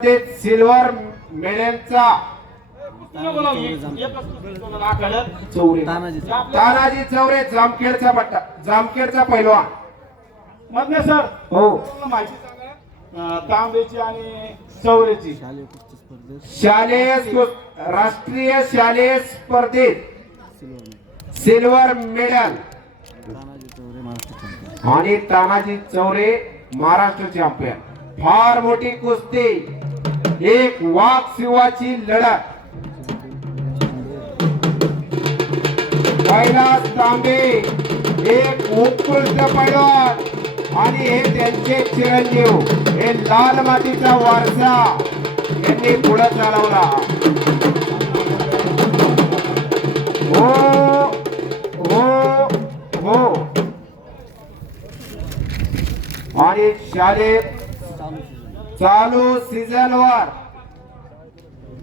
ते सिल्वर मेडलचा चौरे. तानाजी तानाजी चौरे जामखेडचा पट्टा जामखेडचा पैलवान. मधने सर हो. माहिती तांबेची आणि चौरेची. शालेय राष्ट्रीय शालेय स्पर्धेत सिल्वर मेडल. आणि तानाजी चौरे महाराष्ट्र चॅम्पियन. फार मोठी कुस्ती. एक वाघ शिवाची लढत. कैलास तांबे एक उत्कृष्ट पैलवान आणि हे त्यांचे चिरंजीव हे लाल मातीचा वारसा यांनी पुढे चालवला. हो हो हो. आणि शालेय चालू सीझन वर.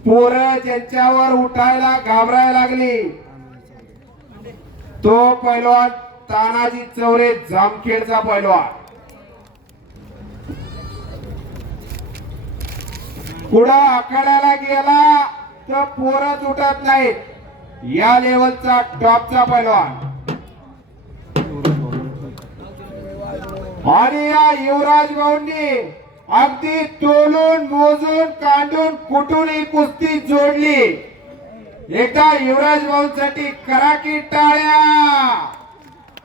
पोर ज्यांच्यावर उठायला घाबरायला लागली तो पैलवान तानाजी चौरे जामखेडचा पैलवान. पुढं आखाड्याला गेला तर पोरच उठत नाहीत. या लेवलचा टॉपचा पैलवान. आणि या युवराज भाऊंनी अगदी तोलून मोजून कांडून कुठून ही कुस्ती जोडली? एका युवराज भाऊंसाठी करा की टाळ्या!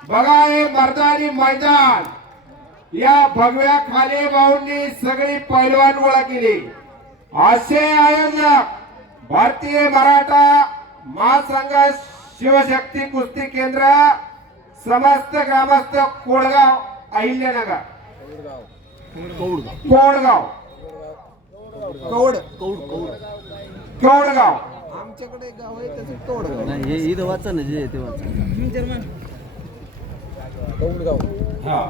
बघा हे मर्दानी मैदान. या भगव्या खाले भाऊंनी सगळी पैलवान गोळा केली असे आयोजक भारतीय मराठा महासंघ शिवशक्ती कुस्ती केंद्र समस्त ग्रामस्थ कोळगाव अहिल्यानगर. कोळगाव कवड. कौड कौड कोळगाव आमच्याकडे गाव आहे त्याचं कवडगाव. नाही हे इथं वाचा ना जे ते वाचा कवडगाव. हा.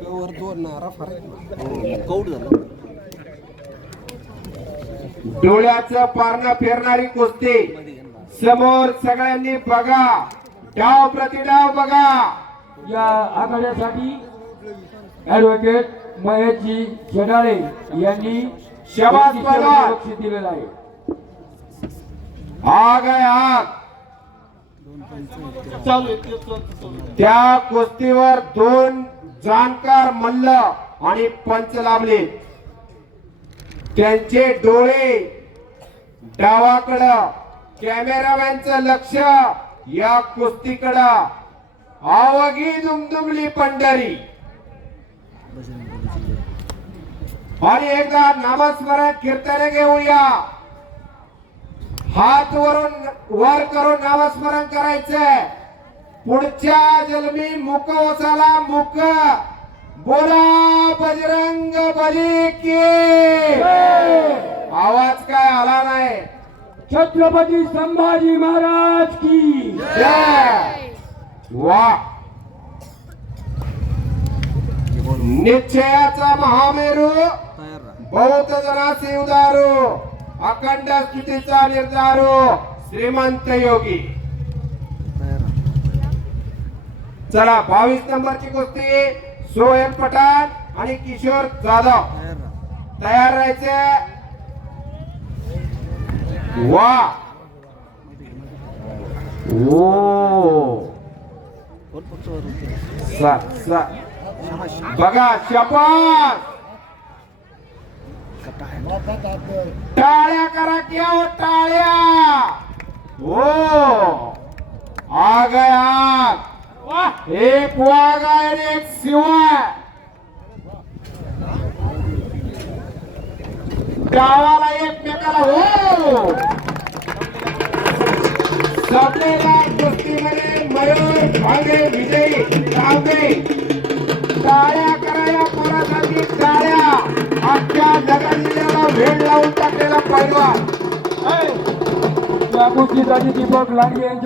कवर दोन नारा फरक कौड झालं. डोळ्याचं पारणं फिरणारी कुस्ती. समोर सगळ्यांनी बघा. डाव प्रतिडाव बघा. या आघाड्यासाठी ऍडव्होकेट महेशजी शेडाळे यांनी शबास दिलेलं आहे. आग आहे आग. त्या कुस्तीवर दोन जाणकार मल्ल आणि पंच लाभले त्यांचे डोळे डावाकडं. कॅमेरामॅनचं लक्ष या कुस्तीकडं. आवगी दुमदुमली पंढरी. आणि एकदा नामस्मरण कीर्तन घेऊया. हात वरून वर करून नामस्मरण करायचंय पुढच्या जन्मी मुक ओसाला मुक. बोला बजरंग बली की. आवाज काय आला नाही? छत्रपती संभाजी महाराज की. वा. निश्चयाचा महामेरू बौद्ध जनाचे उदारो अखंड स्तुतीचा निर्धारो श्रीमंत योगी. चला बावीस नंबरची कुस्ती सोहेल पठाण आणि किशोर जाधव. तयार राहा. तयार राहायचे? वा. ओ. सा सा बघा चपात टाळ्या करा की हो, टाळ्या! हो! आग आहे एक वाघ आहे एक शिवाय गावाला एकमेकाला हो! संपलेल्या कुस्तीमध्ये मयूर भांगे विजयी तांबे टाळ्या कराया पोरासाठी टाळ्या आजच्या जगाला भेट लावून टाकलेला पहिला या कुस्तीसाठी दीपक लांडगे यांच्या